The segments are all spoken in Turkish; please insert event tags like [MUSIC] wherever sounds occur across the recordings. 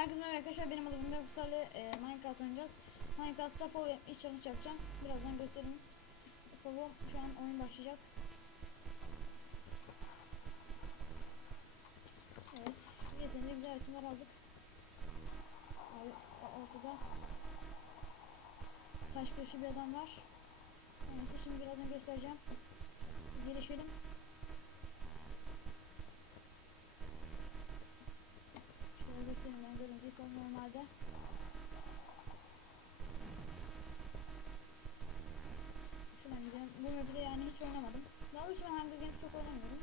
Herkese merhaba arkadaşlar benim adım Ömer Kusal'le e, Minecraft oynayacağız. Minecraft'ta FOV iş challenge yapacağım. Birazdan göstereyim. FOV şu an oyun başlayacak. Evet. Yeterince güzel itemler aldık. Abi ortada taş köşe bir adam var. Neyse şimdi birazdan göstereceğim. Gelişelim. Şöyle göstereyim ben görüntü ilk oyun normalde. Şuradan gidelim. Bu map'i de yani hiç oynamadım. Daha doğrusu ben Hunger Games çok oynamıyorum.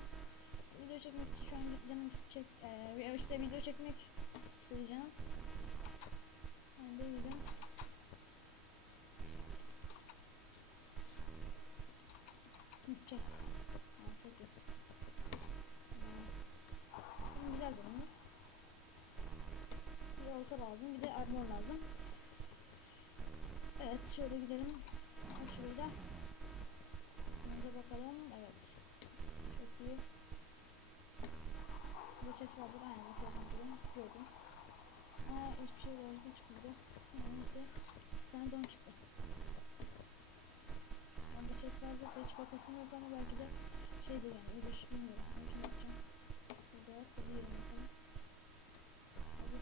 Video çekmek için şu an canım çek, e, işte video çekmek istedi canım. Ben de yürüyorum. Hı, Chest. Ha, çok iyi. Hmm. Güzel durumumuz. Bir olta lazım, bir de armor lazım. Evet, şöyle gidelim. Şurada. Neyse bakalım. Evet. Çok iyi. Chest vardır. Aynen bakıyordum buraya. Gördüm. Aa hiçbir şey var. Hiç çıkmadı. Neyse. Bir tane don çıktı. Onda chest vardı hiç bakasım yok ama belki de şeydir yani. İyidir. Bilmiyorum. Onun için bakacağım. Burada bakalım. Abi.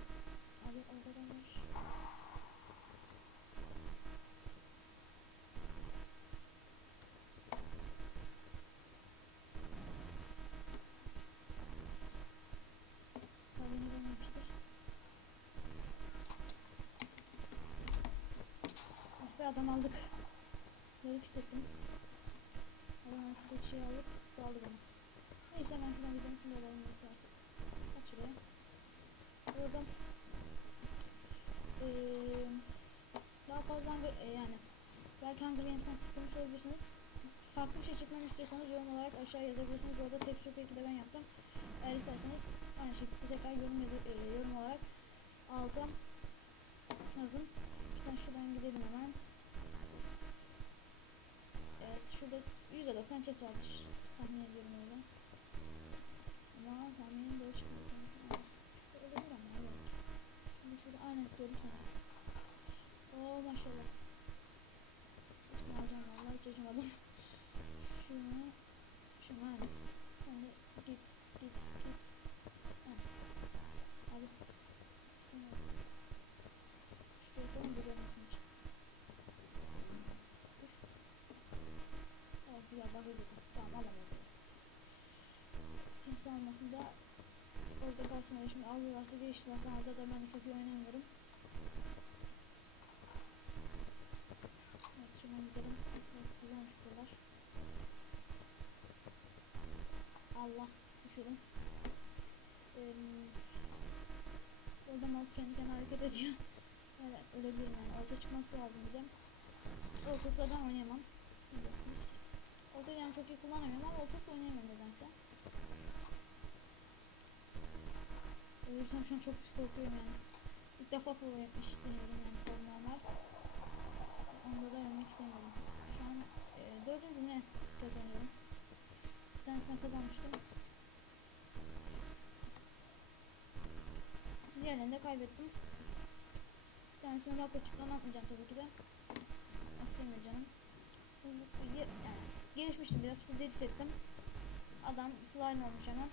Abi orada da var. Be adam aldık. Garip hissettim. Hemen şuradaki şeyi alıp daldı bana. Neyse ben şuradan gidelim. Şunu alalım neyse artık. Aç şuraya. Burada eee daha fazla e, yani belki Hunger Games'ten sıkılmış olabilirsiniz. Farklı bir şey çekmemi istiyorsanız yorum olarak aşağı yazabilirsiniz. Bu arada tek peki de ben yaptım. Eğer isterseniz aynı şekilde tekrar yorum, yazı, e, yorum olarak alta yazın. Ben şuradan gidelim hemen. Evet şurada %90 chest vardır. Tahmin ediyorum öyle. Ama tahminim doğru çıkmasın. Olabilir ama yok. Şimdi şurada aynen gördüm sana. Oo maşallah. Hepsini alacağım vallahi hiç acımadım. [LAUGHS] Şunu, şunu aynen. Sen de git, git, git. Heh. Abi. Sen al. Şuraya koyun da görmesinler. Dur. Oh ya bak öyle. Tamam alamayız evet. Kimse almasın da orada şimdi alıyorlarsa geçtiler falan zaten ben çok iyi oynamıyorum. Evet şuradan gidelim. Güzelmiş buralar. Allah düşürdüm. Ee, orada mouse kendi kendine hareket ediyor. [LAUGHS] Evet ölebilirim yani. Orta çıkması lazım bir de. Ortası zaten oynayamam. Biliyorsunuz. Ortayı yani çok iyi kullanamıyorum ama ortası oynayamam nedense. Yüzden şu an çok korkuyorum yani. İlk defa follow yapmış deniyorum yani normal. Onda da ölmek istemiyorum. Şu an e, dördüncü ne kazanıyorum. Bir tanesine kazanmıştım. Diğerlerini de kaybettim. Bir tanesine bak açıktan atmayacağım tabii ki de. Atmak istemiyor canım. Ge- Yani gelişmiştim biraz full hissettim. Adam slime olmuş hemen.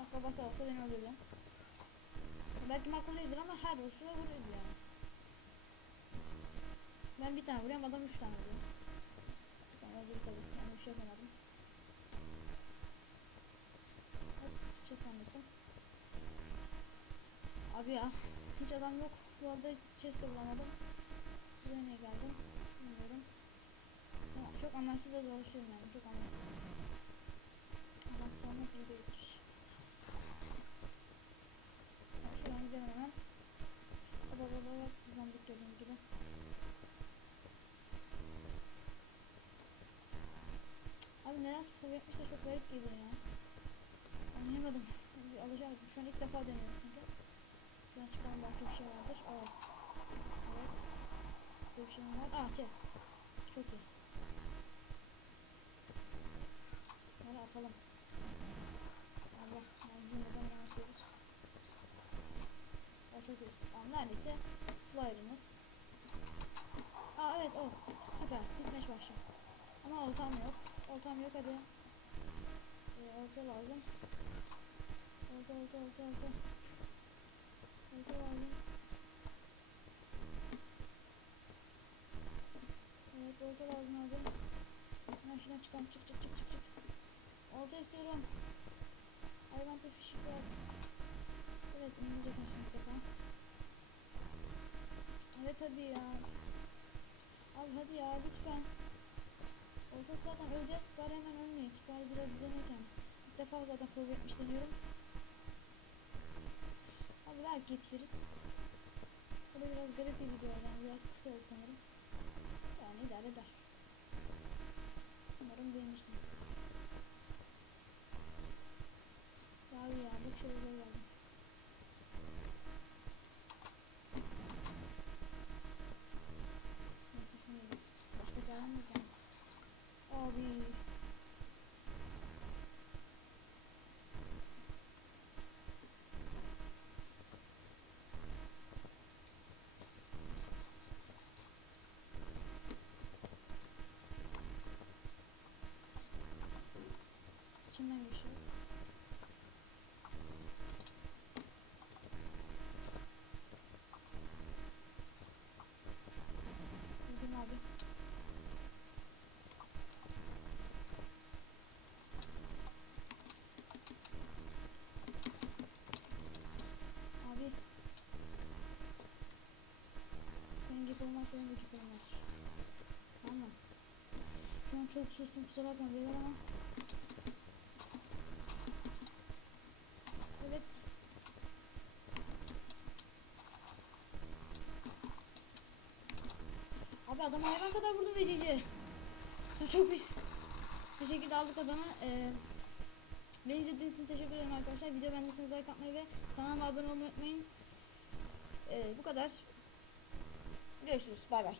Arka basa basa beni öldürdü. Belki makul değildir ama her vuruşuna vuruyordu yani. Ben bir tane vuruyorum adam üç tane vuruyor. Sonra öldürdü tabii. Yani bir şey yapamadım. Hop şey sanmıştım. Abi ya hiç adam yok. Bu arada chest bulamadım. Buraya niye geldim? Bilmiyorum. Ya, çok anlamsız da dolaşıyorum yani. Çok anlamsız. Adam sormak iyi değildir. Şuradan gidelim hemen. Baba baba baba kazandık dediğim gibi. Abi nedense şov yapmışsa çok garip geliyor ya. Anlayamadım. Bir alacağım. Şu an ilk defa deniyorum çünkü. Buradan çıkan belki bir şey vardır. Aa. Evet. Bir şey var. Aa chest. Çok iyi. Bunları atalım. Allah. Ben bunu 9. Tamam neredeyse flyer'ımız. Aa evet o. Süper. Bitmiş başla. Ama oltam yok. Oltam yok hadi. Ee, olta lazım. Olta olta olta olta. Olta lazım. Hadi ya. Abi hadi ya lütfen. Orta zaten öleceğiz. Bari hemen ölmeyek. Bari biraz izlenirken. İlk defa zaten prova etmiş deniyorum. Abi belki yetişiriz. Bu da biraz garip bir video. Yani biraz kısa oldu sanırım. Yani idare eder. Umarım beğenmişsiniz. Ya ya bu şöyle geldim. Neyse şunu yedim. Başka çarem yok yani. Abi. İçinden geçiyor. Bugün abi. Abi. Senin gibi olmaz, senin de gibi olmaz. Tamam. Şu an çok sustum kusura bakma beyler ama. Evet. Abi adam hayvan kadar vurdu beceri. Çok çok pis. Bir şekilde aldık adamı. Ee, beni izlediğiniz için teşekkür ederim arkadaşlar. Video beğendiyseniz like atmayı ve kanalıma abone olmayı unutmayın. Ee, bu kadar. Görüşürüz. Bay bay.